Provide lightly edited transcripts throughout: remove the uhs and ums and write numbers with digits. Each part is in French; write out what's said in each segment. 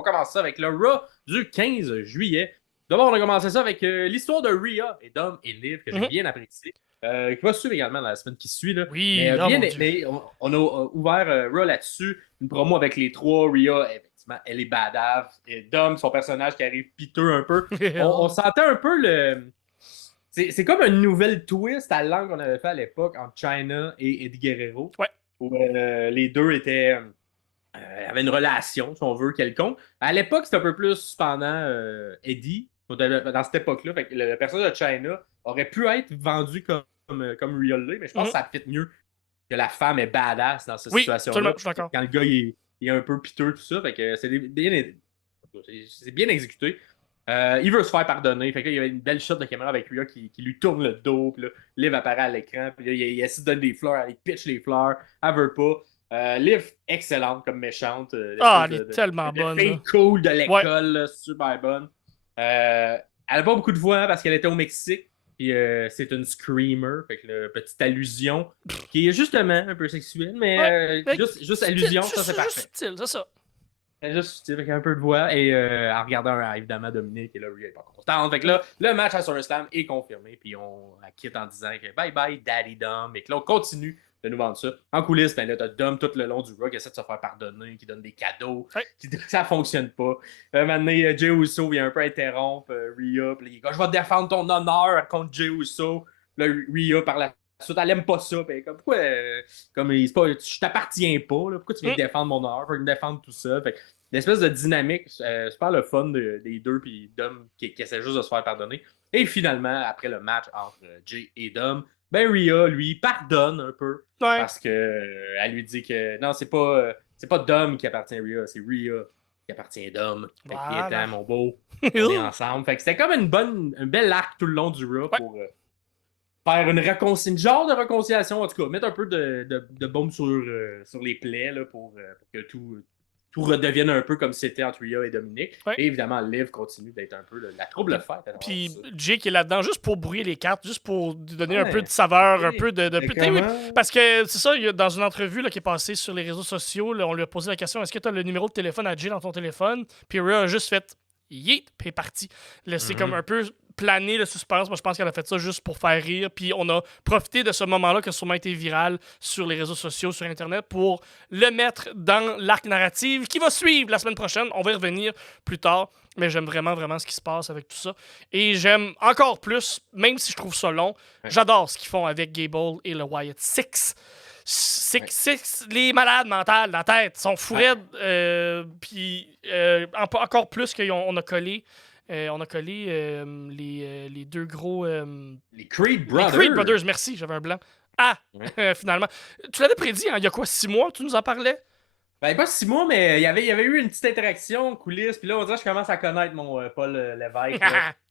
On commence ça avec le Raw du 15 juillet. D'abord, on a commencé ça avec l'histoire de Rhea et Dom et Liv, que j'ai bien apprécié. Qui va suivre également dans la semaine qui suit. Là. Oui, Mais oh mon Dieu. mais on a ouvert Raw là-dessus. Une promo avec les trois. Rhea, effectivement, elle est badass. Et Dom, son personnage qui arrive piteux un peu. On sentait un peu le. C'est comme une nouvelle twist à l'angle qu'on avait fait à l'époque entre Chyna et Eddie Guerrero. Ouais. Où les deux étaient. Avait une relation, si on veut, quelconque. À l'époque, c'était un peu plus cependant Eddie, dans cette époque-là. Fait que le personnage de Chyna aurait pu être vendu comme Rhea Lee, mais je pense que ça fit mieux que la femme est badass dans cette Oui, absolument, situation-là. je suis d'accord. Quand le gars il est un peu piteux, tout ça. Fait que c'est bien exécuté. Il veut se faire pardonner. Fait que là, il y avait une belle shot de caméra avec Rhea qui lui tourne le dos. Puis là, Liv apparaît à l'écran. Puis là, il essaie de donner des fleurs. Il pitch les fleurs. Elle veut pas. Liv, excellente comme méchante. Elle est tellement de bonne. fille Là. cool de l'école. Super bonne. Elle n'a pas beaucoup de voix parce qu'elle était au Mexique. Puis c'est une screamer. Fait que petite allusion qui est justement un peu sexuelle. Mais juste allusion, ça c'est parfait. Juste subtil, c'est ça. Juste avec un peu de voix et en regardant évidemment Dominique et là Rhea est pas contente. Fait que là, le match à SummerSlam est confirmé puis on la quitte en disant que bye bye Daddy Dom et que là on continue de nous vendre ça. En coulisses, ben là t'as Dom tout le long du Raw qui essaie de se faire pardonner, qui donne des cadeaux, ça fonctionne pas. Maintenant Jey Uso vient un peu interrompre Rhea puis il dit je vais défendre ton honneur contre Jey Uso. Là Rhea par la suite, elle aime pas ça. Puis comme, pourquoi, c'est pas, je t'appartiens pas, là, pourquoi tu viens défendre mon honneur, tu veux me défendre tout ça. Fait l'espèce de dynamique, super le fun des deux, puis Dom qui essaie juste de se faire pardonner. Et finalement, après le match entre Jay et Dom, ben Rhea, lui, pardonne un peu. Parce que elle lui dit que non, c'est pas Dom qui appartient à Rhea, c'est Rhea qui appartient à Dom. Fait que viens-t'en, mon beau, on est ensemble. Fait que c'était comme un bel arc tout le long du Raw pour faire une genre de réconciliation, en tout cas, mettre un peu de baume sur les plaies là, pour que tout redevienne un peu comme c'était entre Rhea et Dominique. Et évidemment, Liv continue d'être un peu la trouble fête. Puis Jay qui est là-dedans, juste pour brouiller les cartes, juste pour donner un peu de saveur, un peu de parce que c'est ça, dans une entrevue là, qui est passée sur les réseaux sociaux, là, on lui a posé la question est-ce que tu as le numéro de téléphone à Jay dans ton téléphone? Puis Rhea a juste fait yeet, puis est parti. C'est comme un peu planer le suspense. Moi, je pense qu'elle a fait ça juste pour faire rire. Puis on a profité de ce moment-là qui a sûrement été viral sur les réseaux sociaux, sur Internet, pour le mettre dans l'arc narratif qui va suivre la semaine prochaine. On va y revenir plus tard. Mais j'aime vraiment, vraiment ce qui se passe avec tout ça. Et j'aime encore plus, même si je trouve ça long, j'adore ce qu'ils font avec Gable et le Wyatt Six. Les malades mentales dans la tête sont fous raides. Puis encore plus qu'on a collé. On a collé les deux gros. Les Creed Brothers. Les Creed Brothers, merci, j'avais un blanc. Finalement. Tu l'avais prédit, hein, il y a quoi, 6 mois, tu nous en parlais? Ben, pas 6 mois, mais il y avait eu une petite interaction en coulisses. Puis là, on dirait que je commence à connaître mon Paul Lévesque.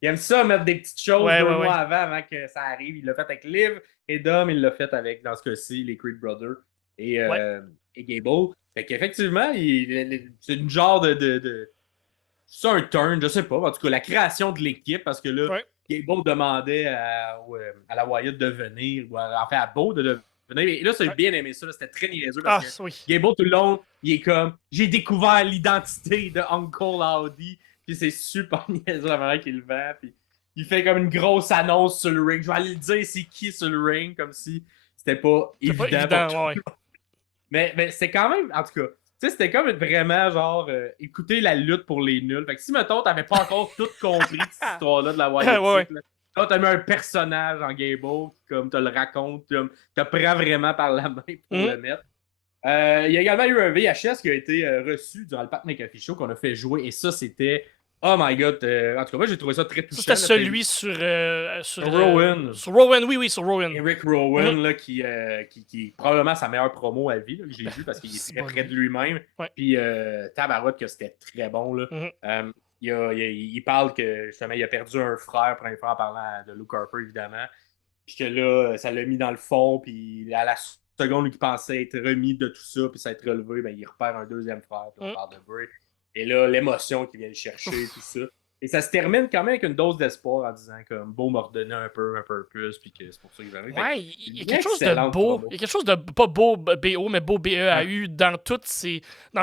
Il aime ça, mettre des petites choses 2 mois avant que ça arrive. Il l'a fait avec Liv et Dom, il l'a fait avec, dans ce cas-ci, les Creed Brothers et Gable. Fait qu'effectivement, c'est une genre de c'est un turn, je sais pas. En tout cas, la création de l'équipe, parce que là, Gable demandait à la Wyatt de venir, ou en fait à Beau de venir. Et là, j'ai bien aimé ça. C'était très niaiseux parce que Gable, tout le long, il est comme j'ai découvert l'identité de Uncle Howdy. Puis c'est super niaiseux la manière qu'il le vend. Puis il fait comme une grosse annonce sur le ring. Je vais aller le dire c'est qui sur le ring, comme si c'était pas évident. Mais c'est quand même, en tout cas. Tu sais, c'était comme vraiment genre écouter la lutte pour les nuls. Fait que si, mettons, t'avais pas encore tout compris cette histoire-là de la Wyatt là, t'as mis un personnage en Gable qui, comme, te le raconte, te prend vraiment par la main pour le mettre. Il y a également eu un VHS qui a été reçu durant le Pat McAfee Show qu'on a fait jouer. Et ça, c'était. Oh my god. En tout cas, moi, j'ai trouvé ça très touchant. C'était celui sur Rowan. Sur Rowan, oui, sur Rowan. Eric Rowan, là, qui est probablement sa meilleure promo à vie, là, que j'ai vu parce qu'il est très près de lui-même. Puis, tabarouette, que c'était très bon. Là. Il parle que, justement, il a perdu un frère, premier frère, en parlant de Luke Harper, évidemment. Puis que là, ça l'a mis dans le fond. Puis, à la seconde où il pensait être remis de tout ça, puis s'être relevé, ben, il repère un deuxième frère. Puis on parle de Bray. Et là, l'émotion qu'il vient chercher, tout ça. Et ça se termine quand même avec une dose d'espoir en disant comme Beau m'a redonné un purpose, puis que c'est pour ça qu'il va arriver. Ouais, C'est il y a une quelque chose de excellente beau. promo. Il y a quelque chose de pas beau BO, mais beau Ouais. BEAU dans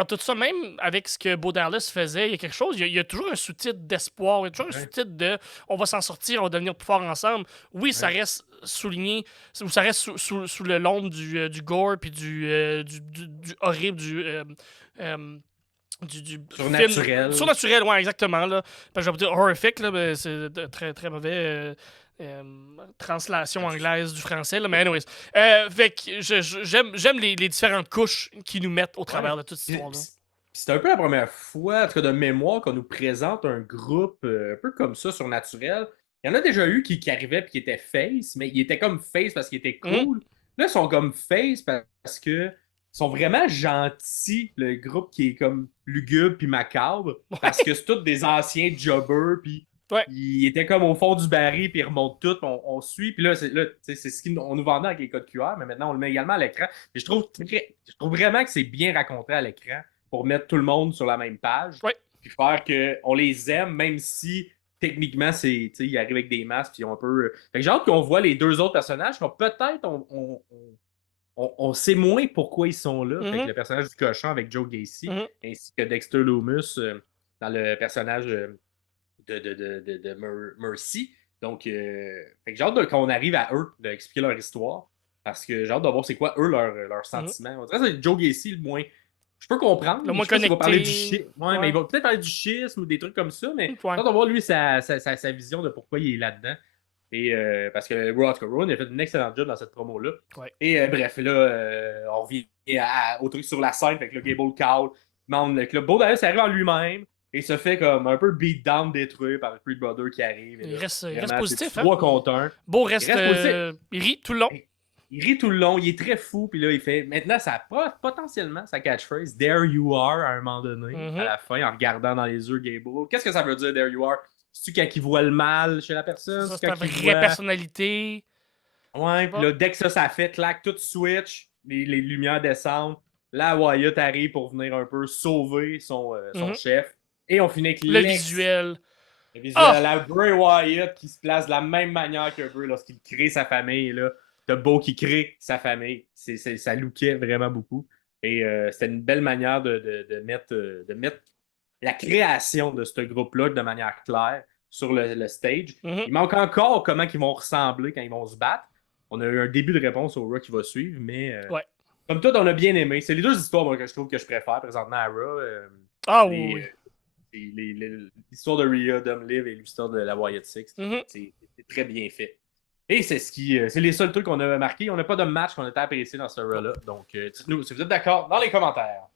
tout ça. Même avec ce que Beau Dallas faisait, il y a quelque chose. Il y a toujours un sous-titre d'espoir. Il y a toujours un Ouais. sous-titre de on va s'en sortir, on va devenir plus fort ensemble. Oui, ça Ouais. reste souligné, ou ça reste sous le l'ombre du gore puis du horrible, du film Surnaturel. surnaturel, ouais, exactement. Là. Parce que je vais pas dire horrific, là, mais c'est très, très mauvais. Translation anglaise du français, là, mais anyways. Fait que j'aime les différentes couches qu'ils nous mettent au travers Ouais. de toute cette Puis- histoire-là. puis c'est un peu la première fois, en tout cas de mémoire, qu'on nous présente un groupe un peu comme ça, surnaturel. Il y en a déjà eu qui arrivaient et qui étaient face, mais ils étaient comme face parce qu'ils étaient Mhm. cool. Là, ils sont comme face parce que ils sont vraiment gentils, le groupe qui est comme lugubre puis macabre, parce que c'est tous des anciens jobbers, puis Ouais. ils étaient comme au fond du baril, puis ils remontent tout, on suit, puis là, c'est ce qu'on nous vendait avec les codes QR, mais maintenant, on le met également à l'écran. Et je trouve vraiment que c'est bien raconté à l'écran pour mettre tout le monde sur la même page, Ouais. puis faire qu'on les aime, même si techniquement, ils arrivent avec des masques, puis ils ont un peu. Fait que j'ai hâte qu'on voit les deux autres personnages, peut-être on sait moins pourquoi ils sont là. Fait que Mhm. le personnage du cochon avec Joe Gacy, Mhm. ainsi que Dexter Loomis dans le personnage Mercy. Donc, fait que j'ai hâte qu'on arrive à eux d'expliquer leur histoire. Parce que j'ai hâte de voir c'est quoi eux leurs Mhm. sentiments. On dirait que c'est Joe Gacy le moins. Je peux comprendre. Le Je moins sais pas s'il va parler du connecté. schisme. Ouais, mais Ouais. il va peut-être parler du schisme ou des trucs comme ça. Mais Ouais. j'ai hâte de voir lui sa vision de pourquoi il est là-dedans. Et parce que Rowan a fait une excellente job dans cette promo-là. Ouais. Et bref, là, on revient au truc sur la scène avec le Gable Call. Le Beau d'ailleurs, ça arrive en lui-même. Et se fait comme un peu beat down, détruit par le Creed Brother qui arrive. Et Il là, reste vraiment, c'est positif, hein? 3 contre 1. Beau Il reste. reste positif. Il rit tout le long. Il rit tout le long, il est très fou. Puis là, il fait. Maintenant, ça a potentiellement sa catchphrase There you are à un moment donné, à la fin, en regardant dans les yeux Gable. Qu'est-ce que ça veut dire, There you are? C'est-tu quand il voit le mal chez la personne? Ça, C'est c'est ta quand il vraie voit. personnalité. Ouais, puis Pas. là, dès que ça fait, clac, tout switch, les lumières descendent. Là, Wyatt arrive pour venir un peu sauver son Mhm. chef. Et on finit avec Le visuel. le Ah! visuel. La Bray Wyatt qui se place de la même manière que Bray lorsqu'il crée sa famille. Là. De Beau qui crée sa famille. Ça lookait vraiment beaucoup. Et c'était une belle manière de mettre la création de ce groupe-là de manière claire sur le stage. Mhm. Il manque encore comment ils vont ressembler quand ils vont se battre. On a eu un début de réponse au Raw qui va suivre, mais Ouais. comme tout, on a bien aimé. C'est les deux histoires moi, que je trouve que je préfère présentement à Raw. Ah oui, Les, oui. l'histoire de Rhea, Dom Liv et l'histoire de la Wyatt Six. Mhm. C'est très bien fait. Et c'est les seuls trucs qu'on a marqués. On n'a pas de match qu'on a apprécié dans ce Raw-là. Donc, dites-nous si vous êtes d'accord dans les commentaires.